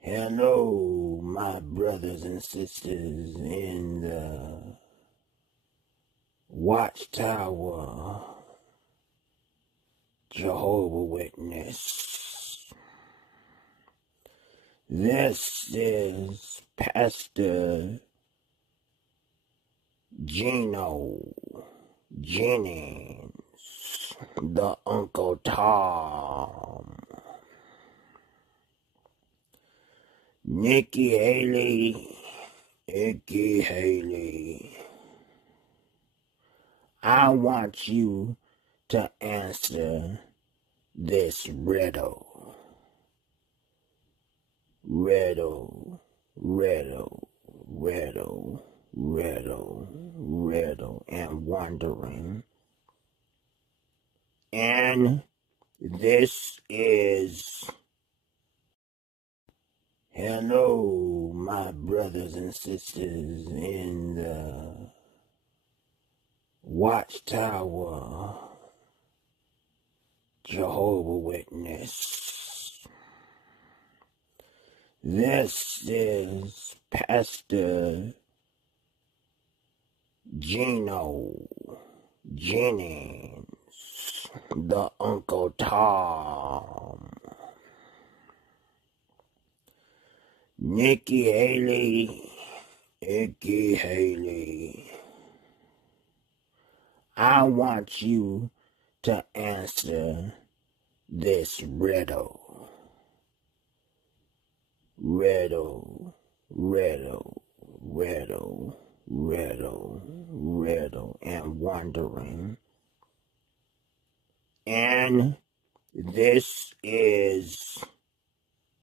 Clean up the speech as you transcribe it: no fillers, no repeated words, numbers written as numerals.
Hello, my brothers and sisters in the Watchtower, Jehovah Witness. This is Pastor Gino Jennings, the Uncle Tom. Nikki Haley, I want you to answer this riddle, and wondering. And this is, hello, my brothers and sisters in the Watchtower, Jehovah Witness. This is Pastor Gino Jennings, the Uncle Tom. Nikki Haley, I want you to answer this riddle, and wondering. And this is